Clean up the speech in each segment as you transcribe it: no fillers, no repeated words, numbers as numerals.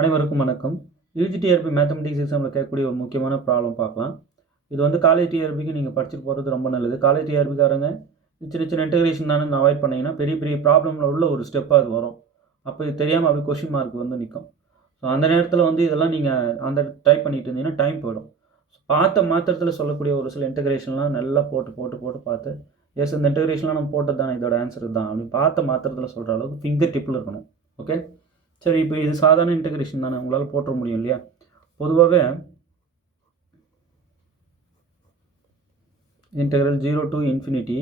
அனைவருக்கும் வணக்கம். UGTRB mathematics எக்ஸாமில் கேட்கக்கூடிய ஒரு முக்கியமான ப்ராப்ளம் பார்க்கலாம். இது வந்து காலேஜ் டிஆர்பிக்கு நீங்கள் படிச்சுட்டு போகிறது ரொம்ப நல்லது. காலேஜ் டிஆர்பிக்காரங்க சின்ன சின்ன இன்டகிரேஷன் தானே அவாய்ட் பண்ணிங்கன்னா பெரிய பெரிய ப்ராப்ளமில் உள்ள ஒரு ஸ்டெப்பாக அது வரும். அப்போ இது தெரியாமல் அப்படி கொஷின் மார்க் வந்து நிற்கும். ஸோ அந்த நேரத்தில் வந்து இதெல்லாம் நீங்கள் அந்த டைப் பண்ணிட்டு இருந்தீங்கன்னா டைம் போயிடும். பார்த்த மாத்திரத்தில் சொல்லக்கூடிய ஒரு சில இன்டகிரேஷன்லாம் நல்லா போட்டு பார்த்து எஸ் இந்த இன்டகிரேஷன்லாம் நம்ம போட்டது தானே இதோட ஆன்சர் தான் அப்படின்னு பார்த்த மாத்திரத்தில் சொல்கிற அளவுக்கு ஃபிங்கர் டிப்பில் இருக்கணும். ஓகே, சரி. இப்போ இது சாதாரண இன்டகிரேஷன் தானே, உங்களால் போட்டுற முடியும் இல்லையா? பொதுவாகவே integral 0 to infinity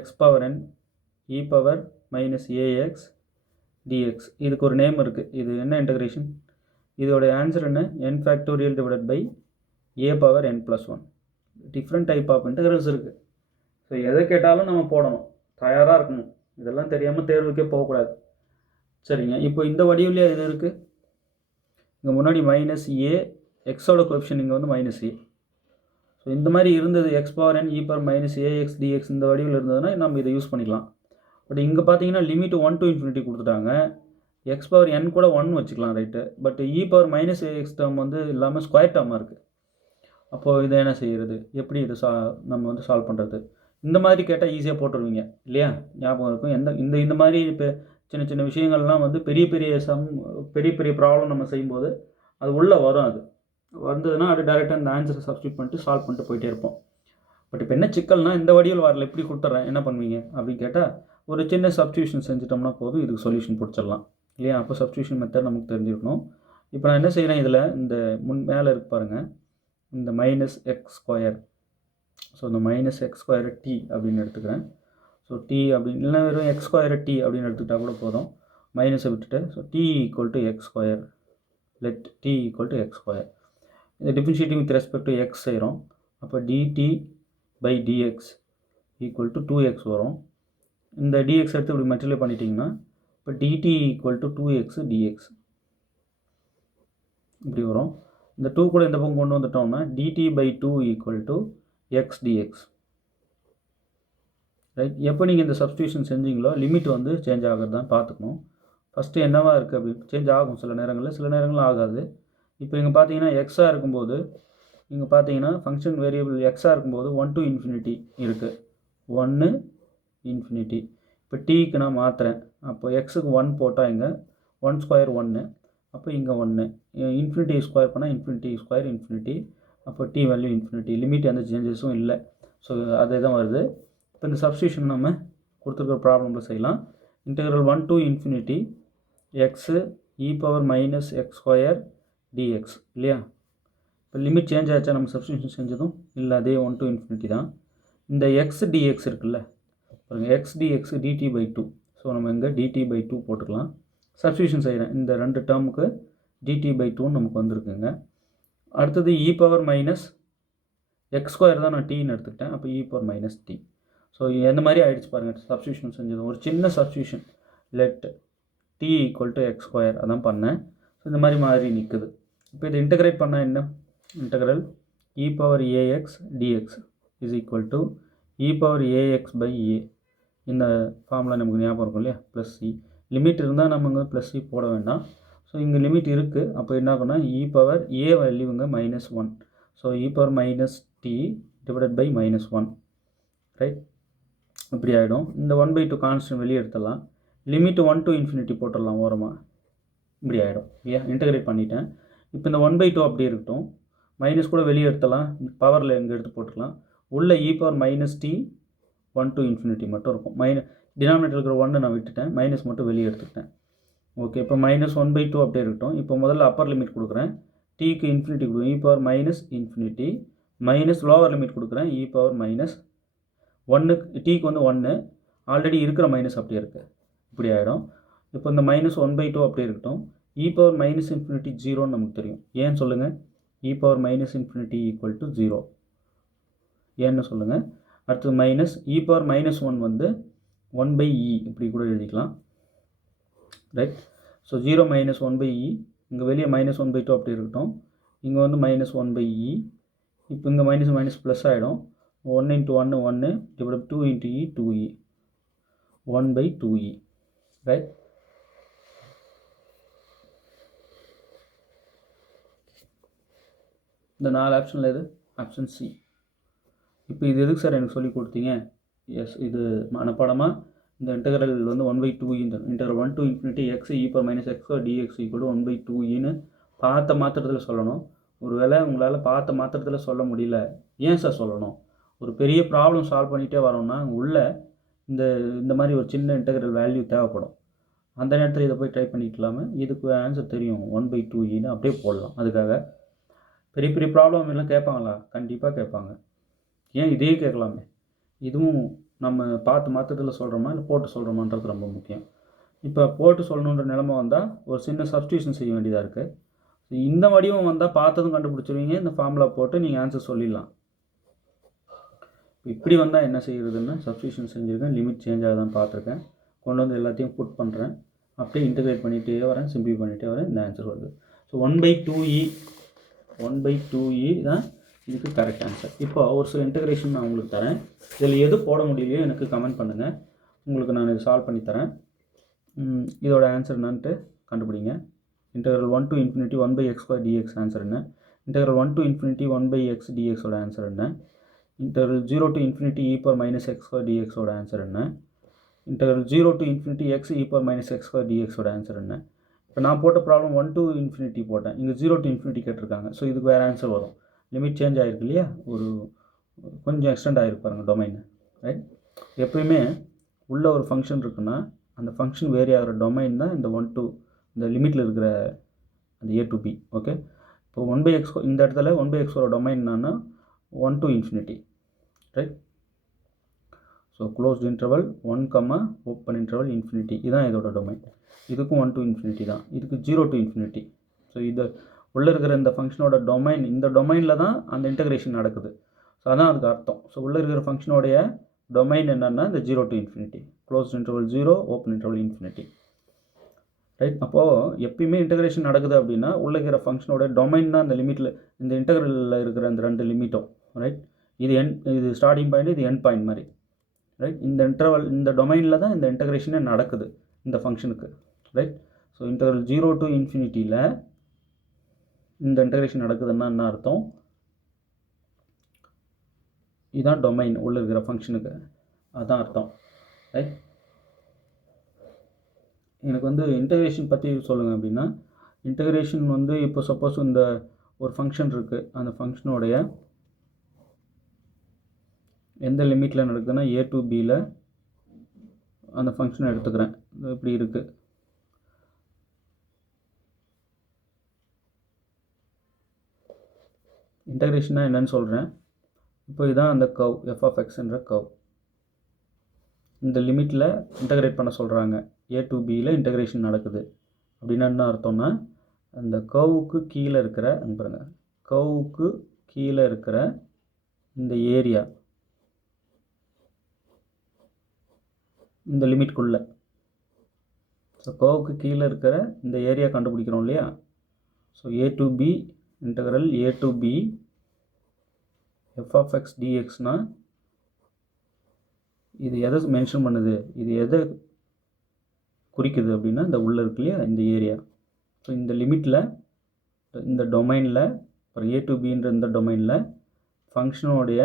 x power n e power minus ax dx, இதுக்கு ஒரு நேம் இருக்குது. இது என்ன இன்டகிரேஷன்? இதோடைய ஆன்சர் என்ன? n factorial divided by a power n plus 1. Different type of integrals இருக்குது. ஸோ எதை கேட்டாலும் நம்ம போடணும், தயாராக இருக்கணும். இதெல்லாம் தெரியாமல் தேர்வுக்கே போகக்கூடாது. சரிங்க, இப்போ இந்த வடிவிலே இது இருக்குது. இங்கே முன்னாடி மைனஸ் ஏ, எக்ஸோட கோஎஃபிஷியன்ட் இங்கே வந்து மைனஸ் ஏ. ஸோ இந்த மாதிரி இருந்தது எக்ஸ் பவர் என் இ பவர் மைனஸ் ஏஎக்ஸ் டிஎக்ஸ் இந்த வடிவில் இருந்ததுன்னா நம்ம இதை யூஸ் பண்ணிக்கலாம். பட் இங்கே பார்த்தீங்கன்னா லிமிட் 1 to infinity கொடுத்துட்டாங்க. எக்ஸ் பவர் என் கூட 1 வச்சுக்கலாம், right. But e power minus ax term வந்து இல்லாமல் ஸ்கொயர் டேர்மாக இருக்குது. அப்போது இதை என்ன செய்கிறது, எப்படி இது நம்ம வந்து சால்வ் பண்ணுறது? இந்த மாதிரி கேட்டால் ஈஸியாக போட்டுருவீங்க இல்லையா? ஞாபகம் இருக்கும். இந்த மாதிரி இப்போ சின்ன சின்ன விஷயங்கள்லாம் வந்து பெரிய பெரிய ப்ராப்ளம் நம்ம செய்யும்போது அது உள்ளே வரும். அது வந்ததுன்னா அது டேரெக்டாக இந்த ஆன்சரை சப்ஸ்டியூட் பண்ணிட்டு சால்வ் பண்ணிட்டு போயிட்டே இருப்போம். பட் இப்போ என்ன சிக்கல்னா, இந்த வடிவில் வரல, எப்படி கொடுத்துட்றேன், என்ன பண்ணுவீங்க அப்படின்னு கேட்டால் ஒரு சின்ன சப்ஸ்டியூஷன் செஞ்சிட்டோம்னா போதும், இதுக்கு சொல்யூஷன் பிடிச்சிடலாம் இல்லையா? அப்போ சப்ஸ்டியூஷன் மெத்தட் நமக்கு தெரிஞ்சிருக்கணும். இப்போ நான் என்ன செய்கிறேன், இதில் இந்த மேலே இருக்கு பாருங்கள், இந்த மைனஸ் எக்ஸ் ஸ்கொயர். ஸோ இந்த மைனஸ் எக்ஸ் ஸ்கொயர் டி அப்படின்னு எடுத்துக்கிறேன். ஸோ டி அப்படின்னு இல்லை, வெறும் எக்ஸ் ஸ்கொயர் டி அப்படின்னு எடுத்துக்கிட்டால் கூட போதும், மைனஸை விட்டுட்டு. So t equal to x square, let t equal to x square. இந்த differentiating with respect to x செய்கிறோம். அப்போ dt by dx equal to 2x வரும். இந்த டிஎக்ஸ் எடுத்து இப்படி மல்டிப்ளை பண்ணிட்டீங்கன்னா இப்போ DD equal to 2x dx இப்படி வரும். இந்த 2 கூட இந்த பக்கம் கொண்டு வந்துட்டோம்னா dt by 2 equal to x dx, right. எப்போ நீங்கள் இந்த சப்ஸ்டியூஷன் செஞ்சீங்களோ லிமிட் வந்து சேஞ்ச் ஆகிறது தான் பார்த்துக்கணும். ஃபஸ்ட்டு என்னவா இருக்குது அப்படி சேஞ்ச் ஆகும் சில நேரங்களில் ஆகாது. இப்போ இங்கே பார்த்தீங்கன்னா எக்ஸாக இருக்கும்போது, இங்கே பார்த்தீங்கன்னா ஃபங்க்ஷன் வேரியபிள் எக்ஸாக இருக்கும்போது 1 to infinity இருக்குது, 1 infinity. இப்போ டீக்கு நான் மாற்றுறேன். அப்போ எக்ஸுக்கு 1 போட்டால் இங்கே 1 ஸ்கொயர் 1, அப்போ இங்கே 1 இன்ஃபினிட்டி ஸ்கொயர் பண்ணால் இன்ஃபினிட்டி ஸ்கொயர் இன்ஃபினிட்டி. அப்போ டி வேல்யூ இன்ஃபினிட்டி, லிமிட் எந்த சேஞ்சஸும் இல்லை. ஸோ அதே தான் வருது. இப்போ இந்த சப்ஸ்டியூஷன் நம்ம கொடுத்துருக்குற ப்ராப்ளமில் செய்யலாம். Integral 1 to infinity x E power minus x square dx இல்லையா? இப்போ லிமிட் சேஞ்ச் ஆச்சா நம்ம சப்ஸ்டியூஷன் செஞ்சதும்? இல்லை, அதே 1 to infinity தான். இந்த எக்ஸ் டிஎக்ஸ் இருக்குல்ல பாருங்கள், x dx dt by 2. So நம்ம இங்கே டிடி பை 2 போட்டுக்கலாம். சப்ஸ்டியூஷன் செய்கிறேன், இந்த 2 டேர்முக்கு டிடி பை 2 நமக்கு வந்திருக்குங்க. அடுத்தது e power minus x square தான் நான் டீன்னு எடுத்துக்கிட்டேன். அப்போ e power minus t. So எந்த மாதிரி ஆகிடுச்சு பாருங்கள் சப்ஸ்டியூஷன் செஞ்சதும். ஒரு சின்ன substitution, let t equal to x square அதான் பண்ணேன். ஸோ இந்த மாதிரி நிற்குது. இப்போ இதை இன்டகிரேட் பண்ணால் என்ன? Integral e power ax dx is equal to e power ax by a. இந்த ஃபார்முலா நமக்கு ஞாபகம் இருக்கும் இல்லையா? Plus C. லிமிட் இருந்தால் நம்ம இங்கே ப்ளஸ் சி போட வேண்டாம். ஸோ இங்கே லிமிட் இருக்குது. அப்போ என்ன ஆகும்னா இ பவர் ஏ வேல்யூங்க -1. So e power minus t divided by -1, right. இப்படி ஆகிடும். இந்த 1/2 கான்ஸ்டன்ட் வெளியே எடுத்துடலாம். லிமிட் 1 to infinity போட்டுடலாம் ஓரமாக, இப்படி ஆகிடும் இல்லையா? இன்டகிரேட் பண்ணிட்டேன். இப்போ இந்த 1/2 அப்படியே இருக்கட்டும். மைனஸ் கூட வெளியே எடுத்துடலாம், பவரில் எங்கே எடுத்து போட்டுக்கலாம். உள்ள e power minus t 1 to infinity மட்டும் இருக்கும். டினாமினேட்டர் இருக்கிற 1 நான் விட்டுட்டேன், மைனஸ் மட்டும் வெளியே எடுத்துக்கிட்டேன். ஓகே, இப்போ -1/2 அப்படியே இருக்கட்டும். இப்போ முதல்ல அப்பர் லிமிட் கொடுக்குறேன், டிக்கு இன்ஃபினிட்டி கொடுக்குறேன், e power minus infinity. Minus lower limit கொடுக்குறேன், இ பவர் மைனஸ் 1. டிக்கு வந்து 1, ஆல்ரெடி இருக்கிற மைனஸ் அப்படியே இருக்குது, இப்படி ஆகிடும். இப்போ இந்த -1/2 அப்படியே இருக்கட்டும். இ பவர் மைனஸ் இன்ஃபினிட்டி 0ன்னு நமக்கு தெரியும். ஏன்னு சொல்லுங்கள்? E power minus infinity equal to 0 ஏன்னு சொல்லுங்கள். அடுத்தது மைனஸ் இ பவர் -1 வந்து 1/e இப்படி கூட எழுதிக்கலாம், ரைட். ஸோ 0 - 1/e, இங்கே வெளியே -1/2 அப்படி இருக்கட்டும். இங்கே வந்து -1/e. இப்போ இங்கே மைனஸ் ப்ளஸ் ஆகிடும். 1 × 1 1 divide 2 × e 2e 1/2e, right. இந்த 4 ஆப்ஷனில் எது? Option C. இப்போ இது எதுக்கு சார் எனக்கு சொல்லி கொடுத்தீங்க? எஸ், இது மனப்பாடமாக இந்த இன்டெக்ரல் வந்து 1/2 integral 1 to infinity x e power minus x square dx equal to 1/2 பார்த்த மாத்திரத்தில் சொல்லணும். ஒருவேளை உங்களால் பார்த்த மாத்திரத்தில் சொல்ல முடியல, ஏன் சார் சொல்லணும்? ஒரு பெரிய ப்ராப்ளம் சால்வ் பண்ணிகிட்டே வரோம்னா உள்ள இந்த மாதிரி ஒரு சின்ன இன்டெக்ரல் வேல்யூ தேவைப்படும். அந்த நேரத்தில் இதை போய் ட்ரை பண்ணிக்கலாமே. இதுக்கு ஆன்சர் தெரியும், 1/2 அப்படியே போடலாம். அதுக்காக பெரிய பெரிய ப்ராப்ளம் எல்லாம் கேட்பாங்களா? கண்டிப்பாக கேட்பாங்க. ஏன் இதையே கேட்கலாமே. இதுவும் நம்ம பார்த்து மாத்திரத்தில் சொல்கிறோமா இல்லை போட்டு சொல்கிறோமான்றது ரொம்ப முக்கியம். இப்போ போட்டு சொல்லணுன்ற நிலைமை வந்தால் ஒரு சின்ன சப்ஸ்டியூஷன் செய்ய வேண்டியதாக இருக்குது. இந்த வடிவம் வந்தால் பார்த்ததும் கண்டுபிடிச்சிருவீங்க, இந்த ஃபார்முலா போட்டு நீங்கள் ஆன்சர் சொல்லிடலாம். இப்படி வந்தால் என்ன செய்கிறதுன்னு சப்ஸ்டியூஷன் செஞ்சுருக்கேன், லிமிட் சேஞ்ச் ஆகுதான்னு பார்த்துருக்கேன், கொண்டு வந்து எல்லாத்தையும் புட் பண்ணுறேன், அப்படியே இன்டெகிரேட் பண்ணிகிட்டே வரேன், சிம்பிளி பண்ணிகிட்டே வரேன், இந்த ஆன்சர் வருது. ஸோ 1/2e தான் இதுக்கு கரெக்ட் ஆன்சர். இப்போ ஒரு சில இன்டெகிரேஷன் நான் உங்களுக்கு தரேன், இதில் எது போட முடியலையோ எனக்கு கமெண்ட் பண்ணுங்கள், உங்களுக்கு நான் இது சால்வ் பண்ணி தரேன். இதோட ஆன்சர் என்னான்ட்டு கண்டுபிடிங்க. Integral 1 to infinity 1/x square dx answer என்ன? Integral 1 to infinity 1/x dx ஓட ஆன்சர் என்ன? Integral 0 to infinity e power minus x square dx ஓட ஆன்சர் என்ன? Integral 0 to infinity x e power minus x square dx ஓட answer என்ன? இப்போ நான் போட்ட ப்ராப்ளம் 1 to infinity போட்டேன், இங்கே 0 to infinity கேட்டிருக்காங்க. ஸோ இதுக்கு வேறு ஆன்சர் வரும். லிமிட் சேஞ்ச் ஆகிருக்கு இல்லையா, ஒரு கொஞ்சம் எக்ஸ்டெண்ட் ஆகிருக்கு பாருங்கள் டொமைன், ரைட்? எப்பயுமே உள்ள ஒரு ஃபங்க்ஷன் இருக்குன்னா அந்த ஃபங்க்ஷன் வேரி ஆகிற டொமைன் தான் இந்த 1 to இந்த லிமிட்டில் இருக்கிற அந்த a to b. ஓகே, இப்போ 1/x இந்த இடத்துல 1/x டொமைன் என்னன்னா 1 to infinity, right? So closed interval 1, open interval infinity, இதுதான் இதோட டொமைன். இதுக்கும் 1 to infinity தான், இதுக்கு 0 to infinity. ஸோ இது உள்ளே இருக்கிற இந்த ஃபங்க்ஷனோட டொமைன், இந்த டொமைனில் தான் அந்த இன்டெகிரேஷன் நடக்குது. ஸோ அதான் அதுக்கு அர்த்தம். ஸோ உள்ளே இருக்கிற ஃபங்க்ஷனோடைய டொமைன் என்னென்னா இந்த 0 to infinity, closed interval 0, open interval infinity, right? அப்போது எப்பயுமே இன்டெகிரேஷன் நடக்குது அப்படின்னா உள்ளே இருக்கிற ஃபங்க்ஷனோட டொமைன் தான் இந்த லிமிட்டில், இந்த இன்டெகிரலில் இருக்கிற அந்த ரெண்டு லிமிட்டும், ரைட்? இது ஸ்டார்டிங் பாயிண்ட், இது எண்ட் பாயிண்ட் மாதிரி, ரைட்? இந்த இன்டர்வல் இந்த டொமைனில் தான் இந்த இன்டெகிரேஷனே நடக்குது இந்த ஃபங்க்ஷனுக்கு, ரைட்? ஸோ இன்டெகிரல் 0 to infinity-ல இந்த இன்டெகிரேஷன் நடக்குதுன்னா என்ன அர்த்தம்? இதுதான் டொமைன் உள்ளே இருக்கிற ஃபங்க்ஷனுக்கு, அதுதான் அர்த்தம், ரைட்? எனக்கு வந்து இன்டெகிரேஷன் பற்றி சொல்லுங்கள் அப்படின்னா, இன்டெகிரேஷன் வந்து இப்போ சப்போஸ் இந்த ஒரு ஃபங்க்ஷன் இருக்குது, அந்த ஃபங்க்ஷனோடைய எந்த லிமிட்டில் நடக்குதுன்னா a to bயில் அந்த ஃபங்க்ஷனை எடுத்துக்கிறேன், இப்படி இருக்குது. இன்டெகிரேஷன்னா என்னன்னு சொல்கிறேன். இப்போ இதுதான் அந்த கர்வ், f(x)என்ற கர்வ். இந்த லிமிட்டில் இன்டெகிரேட் பண்ண சொல்கிறாங்க, a to bயில் இன்டெகிரேஷன் நடக்குது அப்படின்னா என்ன அர்த்தம்னா, அந்த கர்வுக்கு கீழே இருக்கிற பாருங்க, கர்வுக்கு கீழே இருக்கிற இந்த ஏரியா, இந்த லிமிட்குள்ளே, ஸோ கர்வுக்கு கீழே இருக்கிற இந்த ஏரியா கண்டுபிடிக்கிறோம் இல்லையா? So a to b integral a to b f(x) dxனா இது எதை மென்ஷன் பண்ணுது, இது எதை குறிக்குது அப்படின்னா இந்த உள்ளே இருக்கு இல்லையா இந்த ஏரியா. ஸோ இந்த லிமிட்டில் இந்த டொமைனில் அப்புறம் a to bன்ற இந்த டொமைனில் ஃபங்க்ஷனோடைய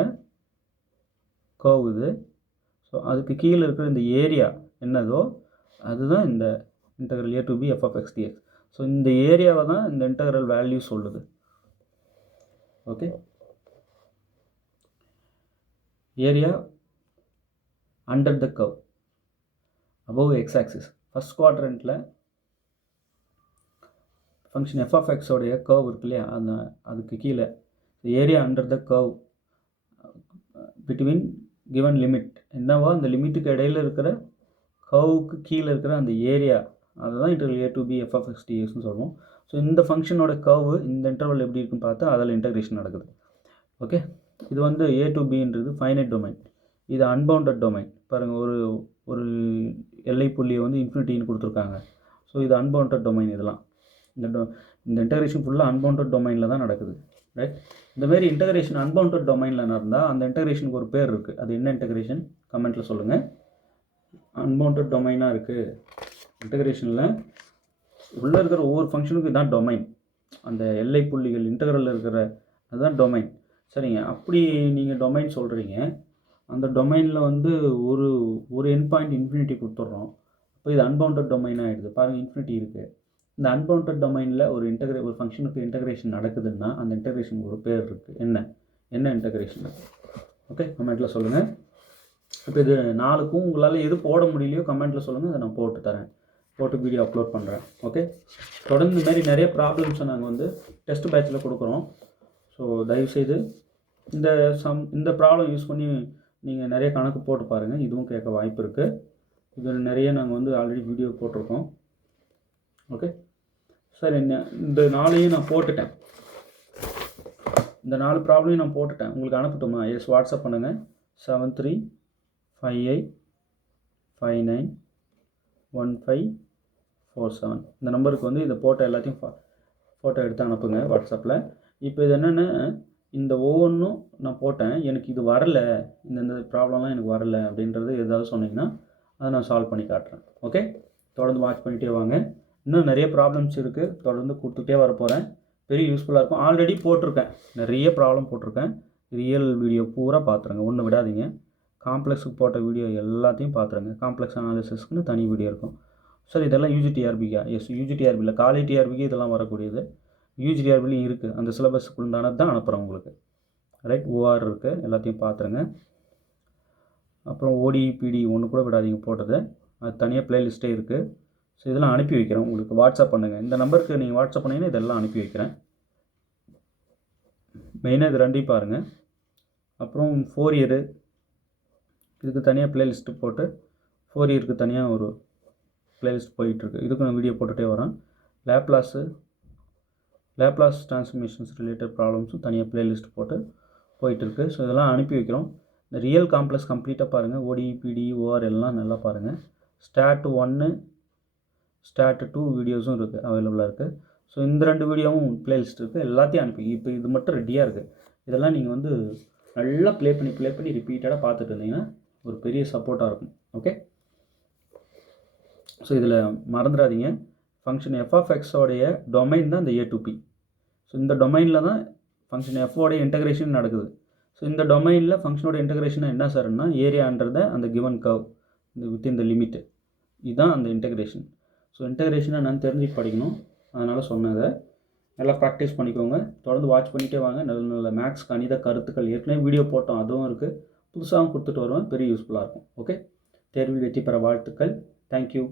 கர்வ் இது. ஸோ அதுக்கு கீழே இருக்கிற இந்த ஏரியா என்னதோ அதுதான் இந்த integral a to b f(x) dx. So இந்த ஏரியாவை தான் இந்த இன்டெக்ரல் வேல்யூ சொல்லுது. Okay, area under the curve above x axis. First குவாட்ரண்ட்டில் ஃபங்க்ஷன் f(x) உடைய கர்வ் இருக்கு இல்லையா, அதுக்கு கீழே area under the curve between given limit என்னவோ அந்த லிமிட்டுக்கு இடையில் இருக்கிற கர்வுக்கு கீழே இருக்கிற அந்த ஏரியா, அதுதான் integral a to b f(x) dxன்னு சொல்லுவோம். ஸோ இந்த ஃபங்க்ஷனோட கர்வு இந்த இன்டர்வல் எப்படி இருக்குன்னு பார்த்தா அதில் இன்டெகிரேஷன் நடக்குது. ஓகே, இது வந்து a to bன்றது ஃபைனைட் டொமைன், இது அன்பவுண்டட் டொமைன். பாருங்கள், ஒரு எல்லை புள்ளியை வந்து இன்ஃபினிட்டின்னு கொடுத்துருக்காங்க. ஸோ இது அன்பவுண்டட் டொமைன். இதெல்லாம் இந்த இன்டெகிரேஷன் ஃபுல்லாக அன்பவுண்டட் டொமைனில் தான் நடக்குது, ரைட்? இந்தமாரி இன்டெகிரேஷன் அன்பவுண்டட் டொமைனில் நடந்தால் அந்த இன்டெகிரேஷனுக்கு ஒரு பேர் இருக்குது. அது என்ன இன்டெகிரேஷன் கமெண்ட்டில் சொல்லுங்கள். அன்பவுண்டட் டொமைனாக இருக்குது இன்டெகிரேஷனில் உள்ளே இருக்கிற ஒவ்வொரு ஃபங்க்ஷனுக்கும் இதுதான் டொமைன். அந்த எல்லை புள்ளிகள் இன்டெகிரலில் இருக்கிற அதுதான் டொமைன். சரிங்க. அப்படி நீங்கள் டொமைன் சொல்கிறீங்க. அந்த டொமைனில் வந்து ஒரு எண்ட் பாயிண்ட் இன்ஃபினிட்டி கொடுத்துட்றோம். இப்போ இது அன்பவுண்டட் டொமைன் ஆகிடுது. பாருங்கள், இன்ஃபினிட்டி இருக்குது. இந்த அன்பவுண்டட் டொமைனில் ஒரு ஃபங்க்ஷனுக்கு இன்டகிரேஷன் நடக்குதுன்னா அந்த இன்டகிரேஷனுக்கு ஒரு பேர் இருக்குது. என்ன இன்டகிரேஷன்? ஓகே, கமெண்ட்டில் சொல்லுங்கள். இப்போ இது 4க்கும் உங்களால் எது போட முடியலையோ கமெண்ட்டில் சொல்லுங்கள், அதை நான் போட்டு தரேன். போட்டு வீடியோ அப்லோட் பண்ணுறேன். ஓகே, தொடர்ந்து இந்த மாதிரி நிறைய ப்ராப்ளம்ஸை நாங்கள் வந்து டெஸ்ட் பேட்சில் கொடுக்குறோம். ஸோ தயவுசெய்து இந்த ப்ராப்ளம் யூஸ் பண்ணி நீங்கள் நிறைய கணக்கு போட்டு பாருங்கள். இதுவும் கேட்க வாய்ப்பு இருக்குது. இது நிறைய நாங்கள் வந்து ஆல்ரெடி வீடியோ போட்டிருக்கோம். ஓகே சார், இந்த 4ஐயும் நான் போட்டுட்டேன். இந்த 4 ப்ராப்ளமையும் நான் போட்டுட்டேன். உங்களுக்கு அனுப்பட்டுமா? எஸ், வாட்ஸ்அப் பண்ணுங்கள். 7358591547 இந்த நம்பருக்கு வந்து இதை போட்ட எல்லாத்தையும் ஃபோட்டோ எடுத்து அனுப்புங்க வாட்ஸ்அப்பில். இப்போ இது என்னென்னா, இந்த ஒவ்வொன்றும் நான் போட்டேன், எனக்கு இது வரலை, இந்த ப்ராப்ளம்லாம் எனக்கு வரலை அப்படின்றது ஏதாவது சொன்னீங்கன்னா அதை நான் சால்வ் பண்ணி காட்டுறேன். ஓகே, தொடர்ந்து வாட்ச் பண்ணிகிட்டே வாங்க. இன்னும் நிறைய ப்ராப்ளம்ஸ் இருக்குது, தொடர்ந்து கொடுத்துட்டே வர போகிறேன். பெரிய யூஸ்ஃபுல்லாக இருக்கும். ஆல்ரெடி போட்டிருக்கேன், நிறைய ப்ராப்ளம் போட்டிருக்கேன். ரியல் வீடியோ பூரா பார்த்துருங்க, ஒன்று விடாதீங்க. காம்ப்ளெக்ஸுக்கு போட்ட வீடியோ எல்லாத்தையும் பார்த்துருங்க. காம்ப்ளெக்ஸ் அனாலிசிஸ்க்குன்னு தனி வீடியோ இருக்கும். சார், இதெல்லாம் யூஜிடிஆர்பிக்கா? எஸ், யூஜிடிஆர்பியில் காலை டிஆர்பிக்கு இதெல்லாம் வரக்கூடியது. யூஜிடிஆர்பிலையும் இருக்குது. அந்த சிலபஸுக்கு உண்டானது தான் அனுப்புகிறேன் உங்களுக்கு. ரைட், ஓஆர் இருக்குது, எல்லாத்தையும் பார்த்துருங்க. அப்புறம் ஓடிபிடி ஒன்று கூட விடாதீங்க போட்டது, அது தனியாக ப்ளேலிஸ்ட்டே இருக்குது. ஸோ இதெல்லாம் அனுப்பி வைக்கிறேன் உங்களுக்கு. வாட்ஸ்அப் பண்ணுங்கள். இந்த நம்பருக்கு நீங்கள் வாட்ஸ்அப் பண்ணிங்கன்னா இதெல்லாம் அனுப்பி வைக்கிறேன். மெயினாக இது 2 பாருங்கள். அப்புறம் 4 இயரு இதுக்கு தனியாக ப்ளேலிஸ்ட்டு போட்டு 4 இயருக்கு தனியாக ஒரு ப்ளேலிஸ்ட் போயிட்டுருக்கு. இதுக்கு நான் வீடியோ போட்டுகிட்டே வரேன். லேப்லாஸ் ட்ரான்ஸ்ஃபர்மேஷன்ஸ் ரிலேட்டட் ப்ராப்ளம்ஸும் தனியாக ப்ளேலிஸ்ட் போட்டு போயிட்டுருக்கு. ஸோ இதெல்லாம் அனுப்பி வைக்கிறோம். இந்த ரியல் காம்ப்ளெக்ஸ் கம்ப்ளீட்டாக பாருங்கள். ஓடிபிடி ஓஆர் எல்லாம் நல்லா பாருங்கள். ஸ்டாட் 1 ஸ்டாட் 2 வீடியோஸும் இருக்குது, அவைலபிளாக இருக்குது. ஸோ இந்த 2 வீடியோவும் ப்ளேலிஸ்ட் இருக்குது, எல்லாத்தையும் அனுப்பி. இப்போ இது மட்டும் ரெடியாக இருக்குது. இதெல்லாம் நீங்கள் வந்து நல்லா ப்ளே பண்ணி ரிப்பீட்டடாக பார்த்துட்டு இருந்தீங்கன்னா ஒரு பெரிய சப்போர்ட்டாக இருக்கும். ஓகே, ஸோ இதில் மறந்துடாதீங்க, ஃபங்க்ஷன் எஃப்எக்ஸோடைய டொமைன் தான் இந்த A to P. ஸோ இந்த டொமைனில் தான் ஃபங்க்ஷன் எஃப்ஓடைய இன்டகிரேஷன் நடக்குது. ஸோ இந்த டொமைனில் ஃபங்க்ஷனோட இன்டகிரேஷன் என்ன சார்னா, ஏரியான்றத அந்த given curve within the limit, இதுதான் அந்த இன்டகிரேஷன். ஸோ இன்டகிரேஷனை நான் தெரிஞ்சு படிக்கணும், அதனால் சொன்னதை நல்லா ப்ராக்டிஸ் பண்ணிக்கோங்க. தொடர்ந்து வாட்ச் பண்ணிகிட்டே வாங்க. நல்ல மேக்ஸ் கணித கருத்துக்கள் ஏற்கனவே வீடியோ போட்டோம், அதுவும் இருக்குது, புதுசாகவும் கொடுத்துட்டு வருவேன். பெரிய யூஸ்ஃபுல்லாக இருக்கும். ஓகே, தேர்வில் வெற்றி பெற வாழ்த்துக்கள். தேங்க்யூ.